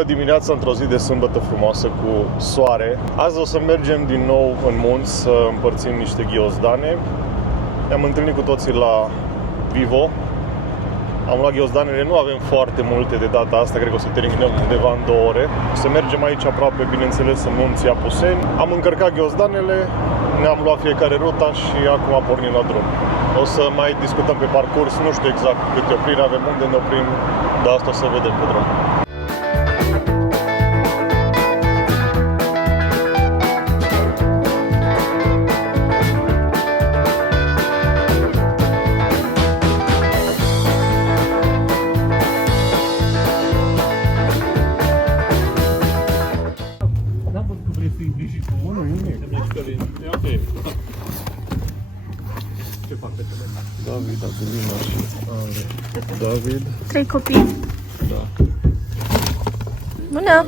Bună dimineața într-o zi de sâmbătă frumoasă cu soare. Azi o să mergem din nou în munți să împărțim niște ghiozdane. Ne-am întâlnit cu toții la Vivo. Am luat ghiozdanele, nu avem foarte multe de data asta, cred că o să terminăm undeva în 2 ore. O să mergem aici aproape, bineînțeles, în munții Apuseni. Am încărcat ghiozdanele, ne-am luat fiecare ruta și acum pornim la drum. O să mai discutăm pe parcurs, nu știu exact câte opriri avem, unde ne oprim, dar asta o să vedem pe drum. David, Adelina și David. 3 copii? Da. Bună!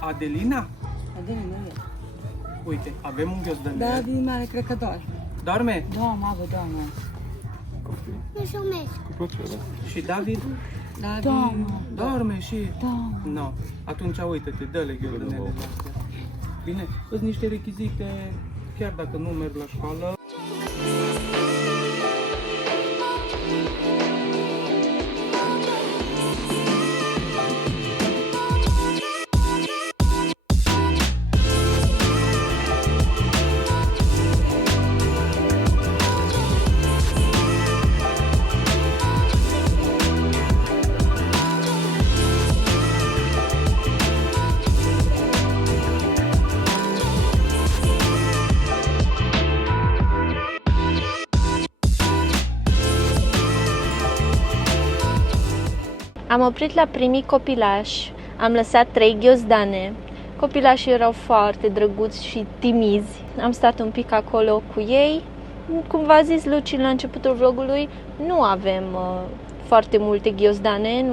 Adelina? Adelina e. Uite, avem un ghiozdanel. Da, din mare, cred că doar. Doarme? Doamne, doamne. Cu plăcere. Și David? Doamne. Doarme și... Doamne. No. Atunci uite-te, dă-le ghiozdanelele astea. Bine, sunt niște rechizite, chiar dacă nu merg la școală. Am oprit la primii copilași, am lăsat 3 ghiozdane. Copilașii erau foarte drăguți și timizi. Am stat un pic acolo cu ei. Cum v-a zis Luci la începutul vlogului, nu avem foarte multe ghiozdane,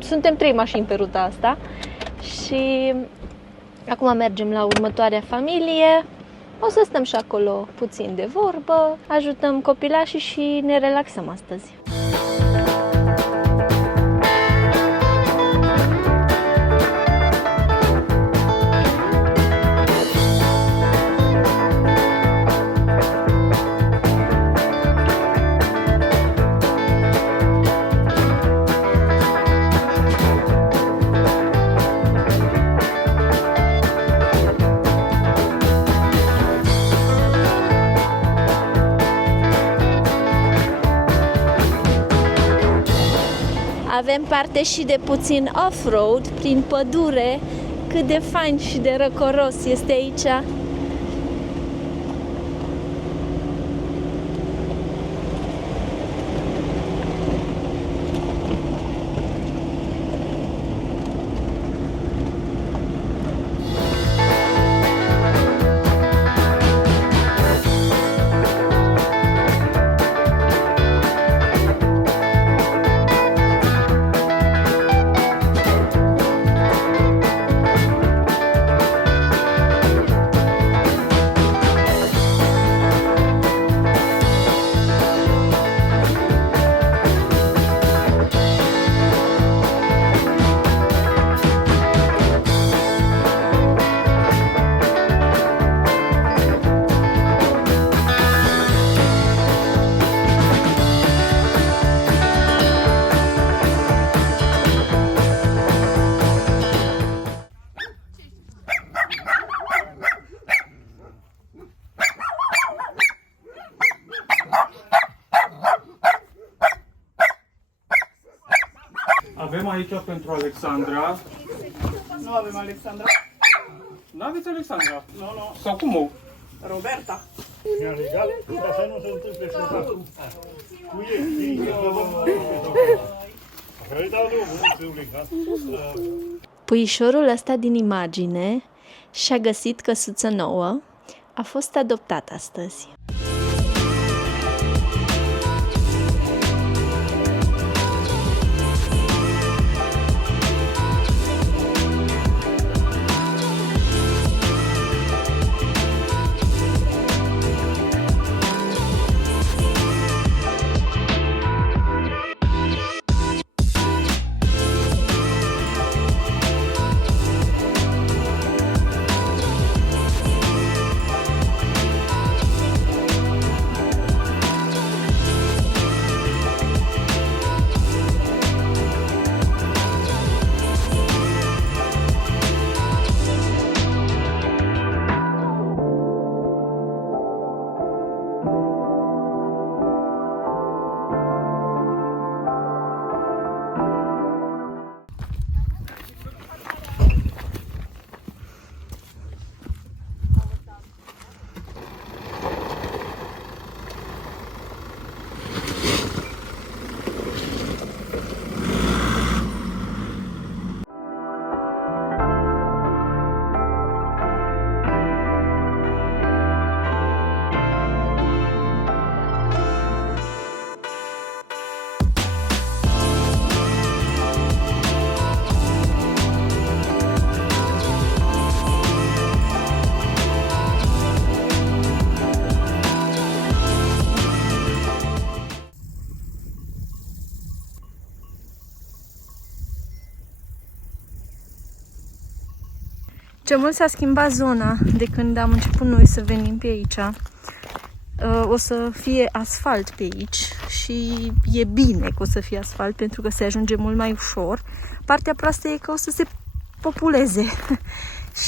suntem 3 mașini pe ruta asta. Și acum mergem la următoarea familie. O să stăm și acolo puțin de vorbă, ajutăm copilașii și ne relaxăm astăzi. Avem parte și de puțin off-road prin pădure. Cât de fain și de răcoros este aici. Avem aici pentru Alexandra. Nu avem Alexandra. Nu aveți Alexandra? Nu, nu. Sau cum o? Roberta. Mi-a legat ca să nu se întâmple ceva cu ei. Îi dau drumul, nu se obligat. Puișorul ăsta din imagine și-a găsit căsuță nouă. A fost adoptat astăzi. Ce mult s-a schimbat zona de când am început noi să venim pe aici. O să fie asfalt pe aici și e bine că o să fie asfalt pentru că se ajunge mult mai ușor. Partea proastă e că o să se populeze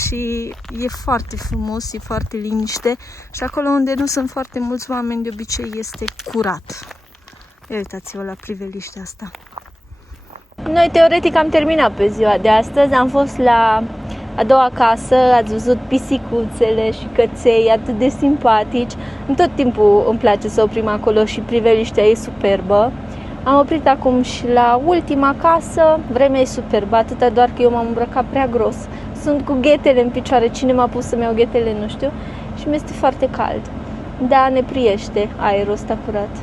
și e foarte frumos, e foarte liniște și acolo unde nu sunt foarte mulți oameni de obicei este curat. Ia uitați-vă la priveliștea asta. Noi teoretic am terminat pe ziua de astăzi, am fost la a doua casă, ați văzut pisicuțele și căței atât de simpatici. În tot timpul îmi place să oprim acolo și priveliștea e superbă. Am oprit acum și la ultima casă, vremea e superbă, atâta doar că eu m-am îmbrăcat prea gros. Sunt cu ghetele în picioare, cine m-a pus să-mi iau ghetele nu știu și mi-este foarte cald. Da, ne priește aerul ăsta curat.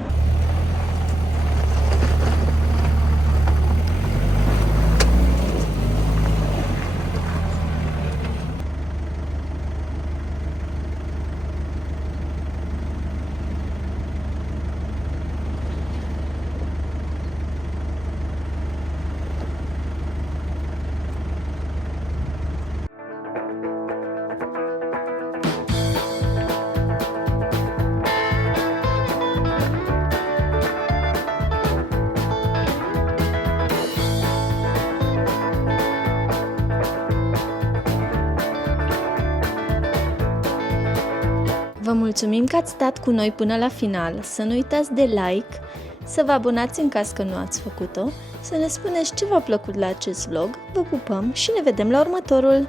Vă mulțumim că ați stat cu noi până la final, să nu uitați de like, să vă abonați în caz că nu ați făcut-o, să ne spuneți ce v-a plăcut la acest vlog, vă pupăm și ne vedem la următorul!